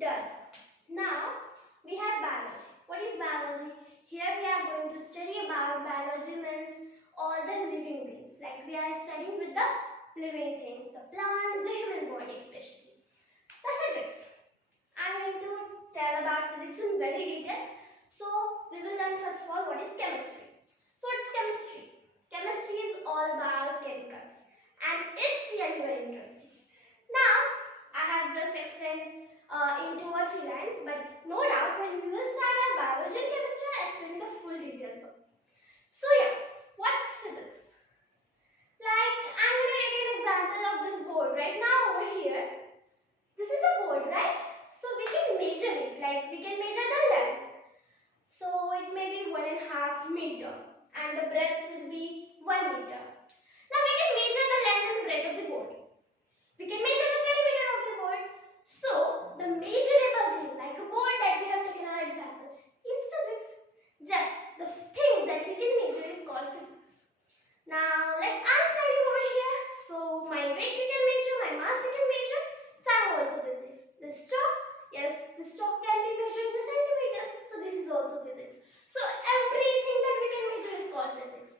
does. Now we have biology. What is biology? Here we are going to study about biology means all the living beings. Like we are studying with the living things, the plants, the human body especially. The physics. I am going to tell about physics in very detail. So we will learn first of all what is chemistry. So what's chemistry? Chemistry is all about chemicals and it's really very interesting. Now I have just explained in 2 or 3 lines, but no doubt when we will start our biology and chemistry, I'll explain the full detail. So yeah, what's physics? Like I'm going to take an example of this board right now over here. This is a board, right? So we can measure it, like we can measure the length. So it may be 1.5 meter and the breadth will be 1 meter. Now we can measure the length and breadth of the board. We can measure the perimeter of the board. So the measurable thing, like a board that we have taken our example, is physics. Just the things that we can measure is called physics. Now like I'm standing over here, so my weight we can measure, my mass we can measure. So I'm also physics. This chalk, yes, this chalk can be measured in the centimeters. So this is also physics. So everything that we can measure is called physics.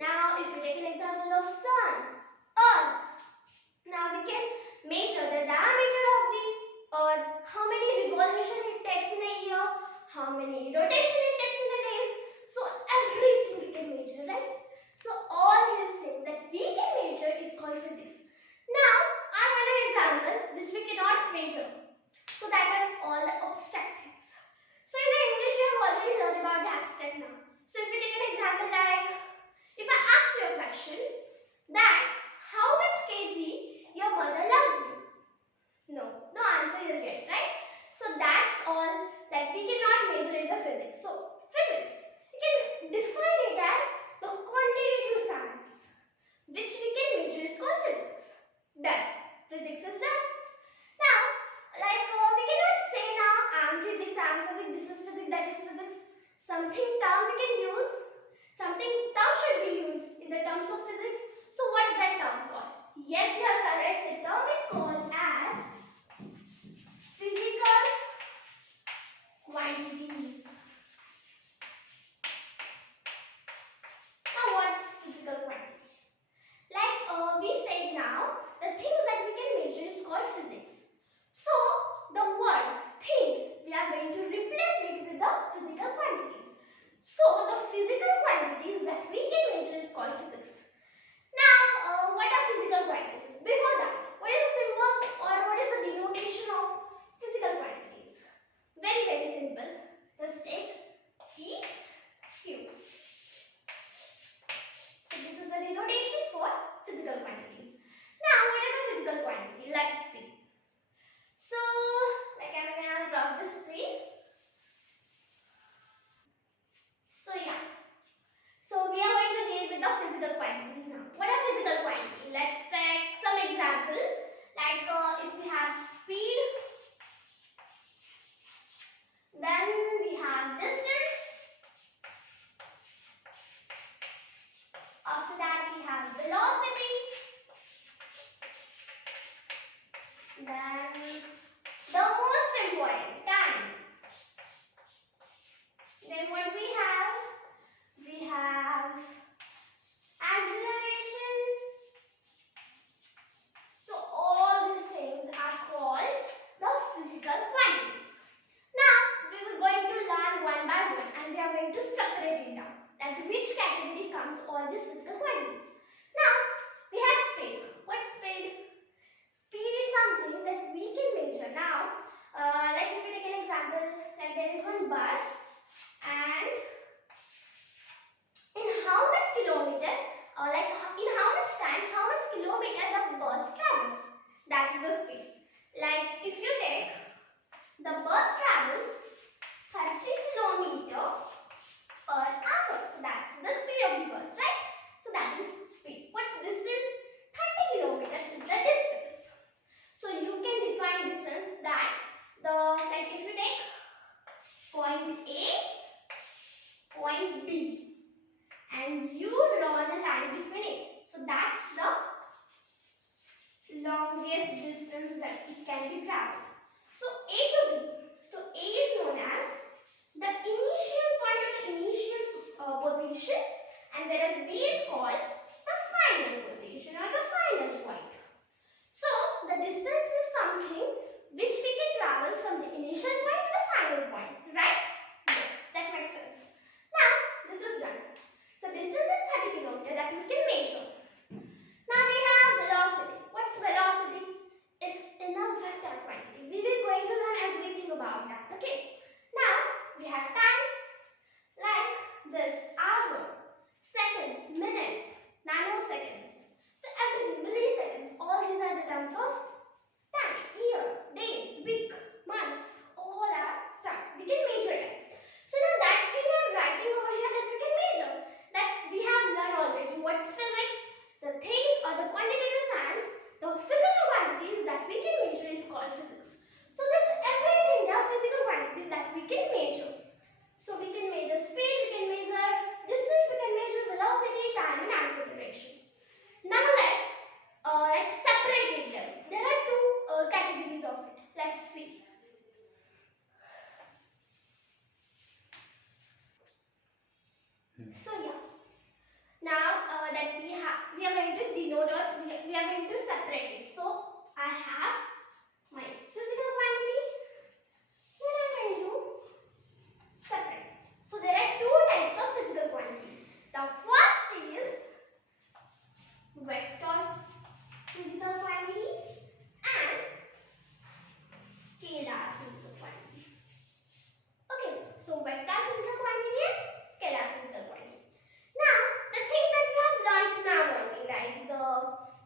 Now if you take an example of sun, earth. Now we can measure the diameter of the earth, how many revolution it takes in a year, how many rotation it takes in a days. So everything we can measure, right? So all these things that we can measure is called physics. Now I have an example which we cannot measure. So that are all the abstract things. So in the English you have already learned about the abstract now. So if we take an example like, if I ask you a question that how much kg your mother loves you? No answer you'll get, right? So that's all that we cannot measure in the physics. So physics, you can define it as the quantitative science which we can measure is called physics. Done. Physics is done. Now, like we cannot say now I'm physics, this is physics, that is physics. Something term we can use, something term should be used in the terms of physics. So what's that term called? Yes, you are correct. The term is called as physical quantities. Now what's physical quantity? Like we said now, the things that we can measure is called physics. So the word things, we are going to replace it with the physical quantities. So the physical quantities that we can measure is called physics. Now what are physical quantities? Before that, what is the symbols or what is the denotation of physical quantities? Very simple. Just take P, Q. So this is the denotation for physical quantities. Now what is the physical quantity? Let's see. So like I'm gonna graph the screen. So yeah. So we are going to deal with the physical quantities now. What are physical quantities? Let's take some examples. Like if we have speed, then we have distance. After that we have velocity. Then the most important, time. Then what we have? We have acceleration. So all these things are called the physical quantities. Now we are going to learn one by one and we are going to separate it down. That which category comes all these physical quantities. Now we have speed. What's speed? Speed is something that we can measure. Now like if you take an example, like there is one bus and in how much kilometer or like in how much time, how much kilometer the bus travels. That's the speed. Like if you take the bus travels 30 kilometer per hour. So that's the speed of the bus, right? So that is speed. What's distance? 30 kilometer is the distance. So you can define distance that like if you take point A, point B and you draw a line between it. So that's the longest distance that it can be traveled. So A to B, position, and whereas B is called the final position or the final point. So the distance is something which we can travel from the initial point to the final point, right? Yes, that makes sense. Now this is done. So distance is 30 kilometers that we can measure. Now we have velocity. What's velocity? It's in a vector quantity. We will going to learn everything about that. Okay. Now we have time like this: hour, seconds, minutes, nanoseconds. So everything, milliseconds. All these are the terms of time. Year, days, week, months. All are time. We can measure it. So now that thing I'm writing over here that we can measure, that we have learned already. What's physics? The things or the quantitative science, the physical quantities that we can measure is called physics. So this everything, the physical quantities that we can measure. So we can measure speed, we can measure distance, we can measure velocity, time and acceleration. Now let's separate them. There are two categories of it. Let's see. So yeah. Now that we are going to denote or we are going to separate it. So I have my physical quantity, then I am going to separate it. So there are two types of physical quantity. The first is vector physical quantity and scalar physical quantity. Okay, so vector physical quantity and scalar physical quantity. Now, the things that we have learned now only, like the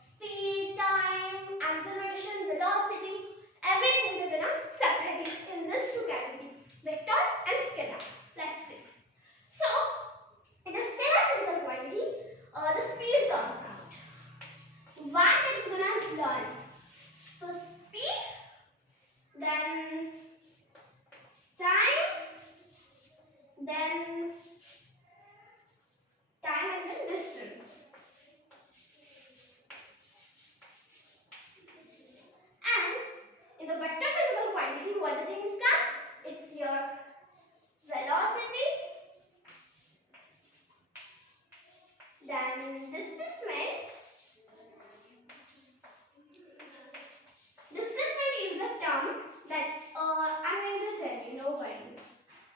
speed, time, acceleration, velocity, everything we're gonna separate it in this two categories, vector and scalar. Let's see. So, in the scalar physical quantity, the speed comes out. One that we're gonna learn. So, speed, then time, then time and then distance. And in the vector physical quantity, what the things come? It's your velocity, then displacement. Displacement is the term that I'm going to tell you, no worries.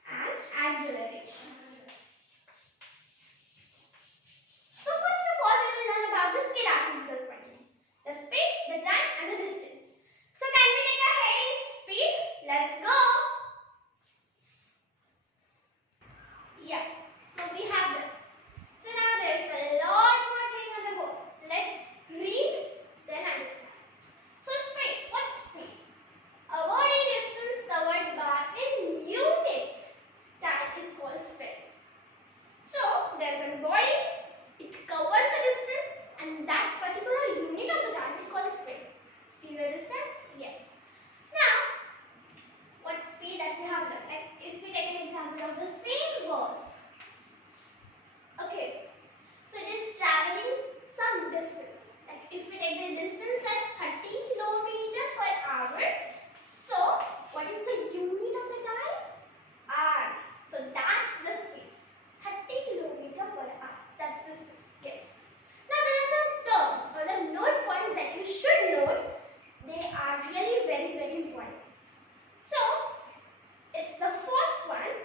And acceleration. So first of all, we will learn about the scalar physical quantity. The speed, the time and the distance. So can we take a heading? Speed. Let's go. Yeah. So we have that. So now there's a lot more thing on the board. Let's read, then understand. So speed. What's speed? A body distance covered by in unit time is called speed. So there's a body. It covers a distance and that particular unit of the time is called speed. Do you understand? Yes. Now, what speed that we have learned? Like if we take an example of the same verse. Okay. So it is traveling some distance. Like if we take the distance as 30 kilometers per hour. So what is the unit of the time? R. So that's the speed. 30 kilometers per hour. That's the speed. Yes. Now there are some terms or the note points that you should note. They are really very, very important. So it's the first one.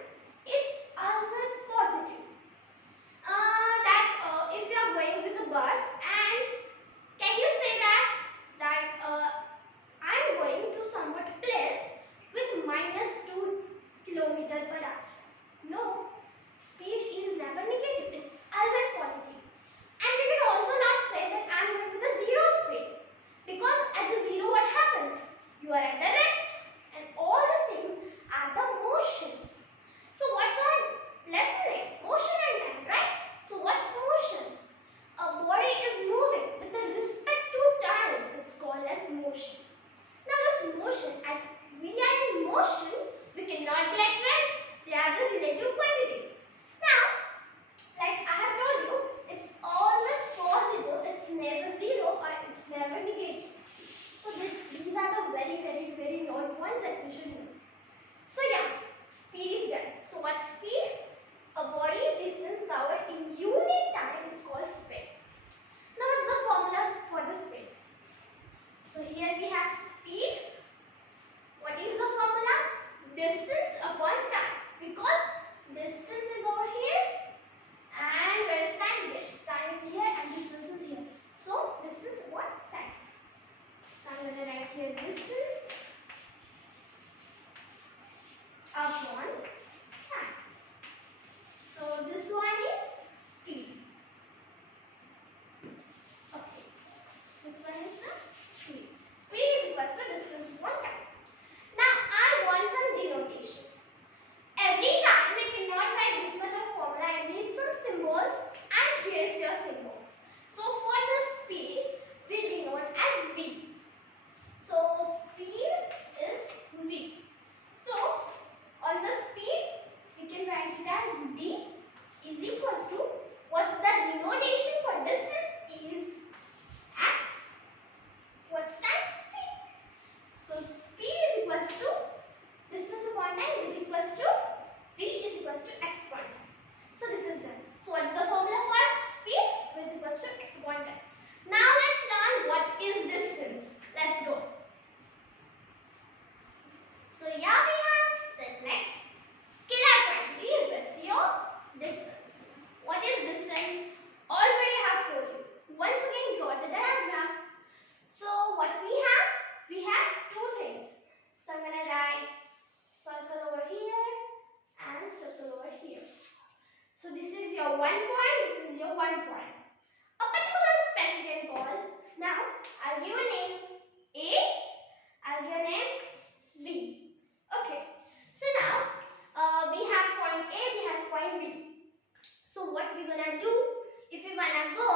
It's always positive. If you are going with a bus and can you say that I'm going to somewhat place with -2 kilometers per hour? No. Speed is never negative, it's always positive. And we can also not say that I am going with a zero speed, because at the zero what happens? You are at the rest and all the things are the motions. So what's our lesson name? Motion and time, right? So what's motion? A body is moving with respect to time. It's called as motion. Now this motion, as we are in motion, we cannot be at rest. They are the relative quantities. Now, like I have told you, it's always positive, it's never zero or it's never negative. So these are the very, very, very note points that we should know. So yeah, speed is done. So what's speed? A body distance name V. Okay. So now we have point A, we have point B. So what we're gonna do, if we wanna go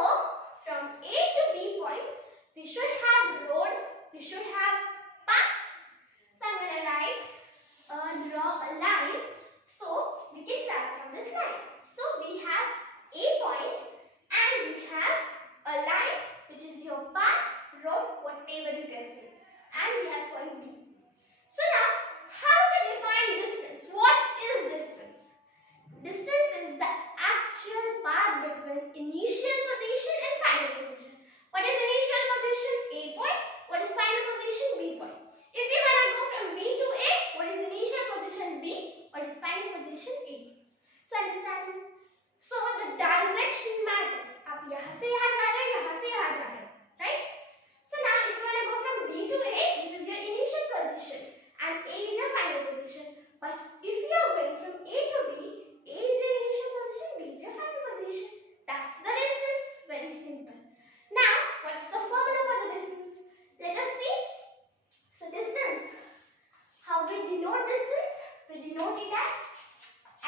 from A to B point, we should have road, we should have path. So I'm gonna write, draw a line so we can travel from this line. So we have A point and we have a line which is your path, road, whatever you can say. And we have point B. So now, how to define distance? What is distance? Distance is the actual path between initial position and final position. What is initial position? A point. What is final position? B point. If you want to go from B to A, what is initial position? B. What is final position? A. So understanding? So the direction matters. आप यहाँ से यहाँ जा रहे हो, यहाँ से यहाँ जा रहे हो, right? So now if you want to go from B to A, this is your initial position and A is your final position. But if you are going from A to B, A is your initial position, B is your final position. That's the distance. Very simple. Now, what's the formula for the distance? Let us see. So distance. How we denote distance? We denote it as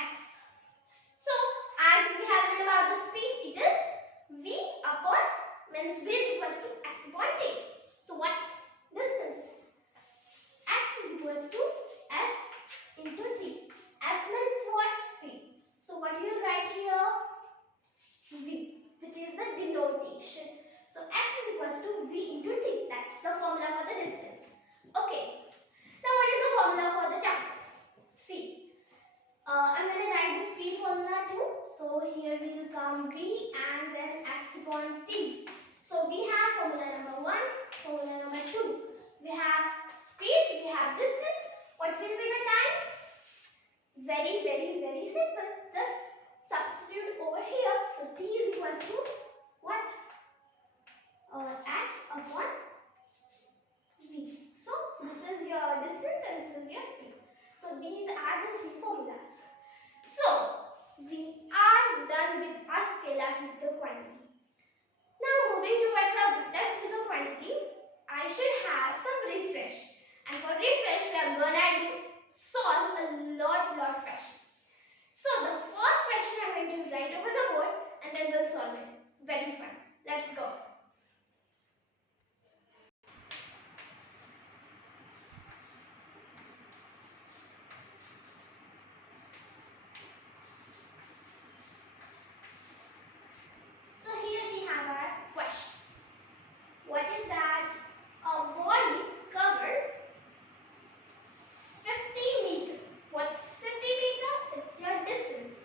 x. So as we have learned about the speed, it is v upon means v is equals to x upon t. So what's distance? X is equals to s into t. S means what? Speed. So what do you write here? V, which is the denotation. So x is equals to v into t. That's the formula for the distance. Okay. Now what is the formula for the time? See, I'm going to write the speed formula too. So here will come v and then x upon t. So we have formula number 1, formula number 2. We have speed, we have distance. What will be the time? Very simple. Just substitute over here. So t is equals to what? X upon v. So this is your distance and this is your speed. So these are the three formulas. So we are done with our scalar physical quantity. Now moving towards our vector physical quantity, I should have some refresh. And for refresh, we are gonna solve a lot questions. So the first question I'm going to write over the board and then we'll solve it. Very fun. Let's go. So here we have our question. What is that? A body covers 50 meters. What's 50 meters? It's your distance.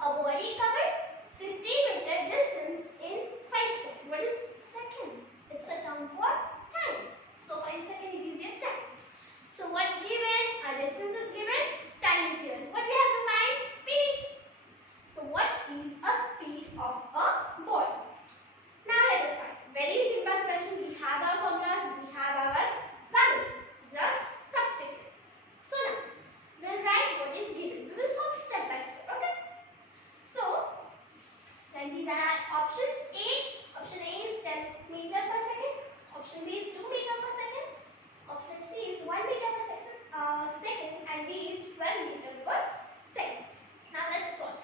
A body covers 50 meter distance in 5 seconds. What is second? It's a term for time. So 5 seconds it is your time. So what's given? A distance is given, time is given. What we have to find? Speed. So what is a speed of a body? Now let us find. Very simple question. We have our formulas, we have our values. Just substitute. So now we'll write what is given. We will solve step by step. Okay. So then these are options. Option A is 10 meter per second. Option B is 2 meter per second. Option C is 1 meter per second and D is 12 meter per second. Now let's solve.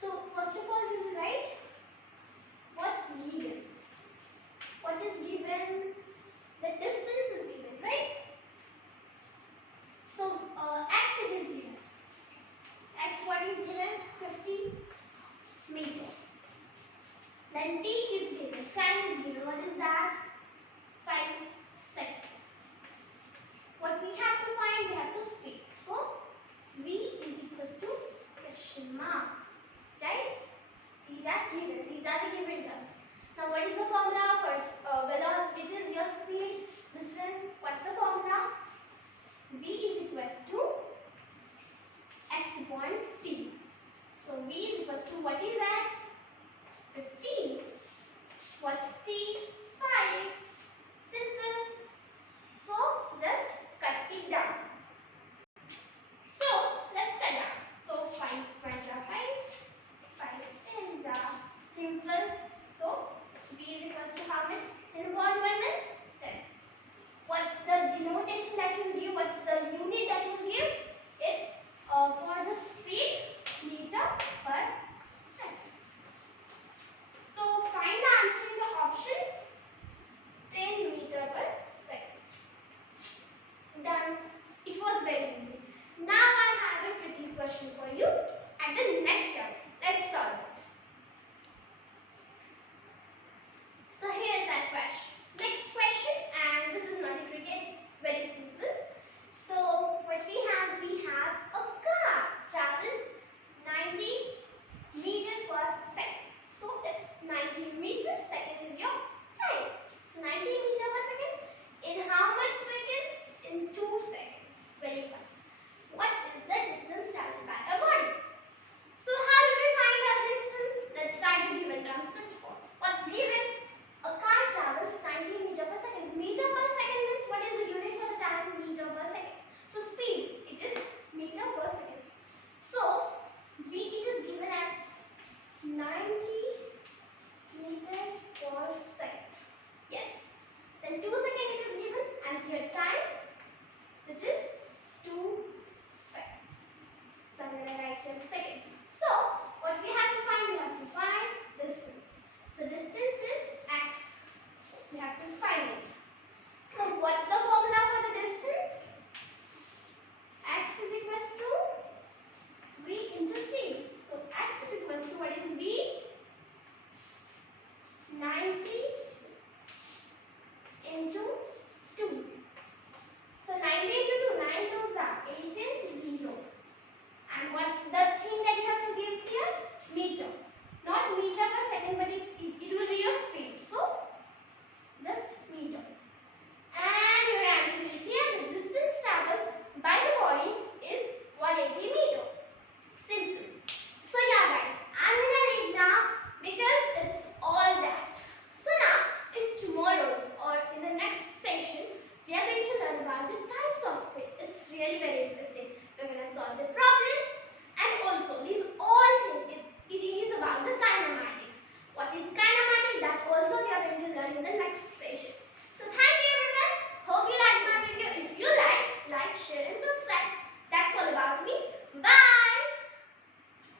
So first of all we will write what's given. What is given? The distance is given, right? So x it is given. X what is given? 50 meter. Then t is given. Time is given. What is that? 5 seconds. What we have to find? We have to speed. So v is equals to question mark. Right? These are given. These are the given terms. Now what is the formula for which is your speed? This one. What's the formula?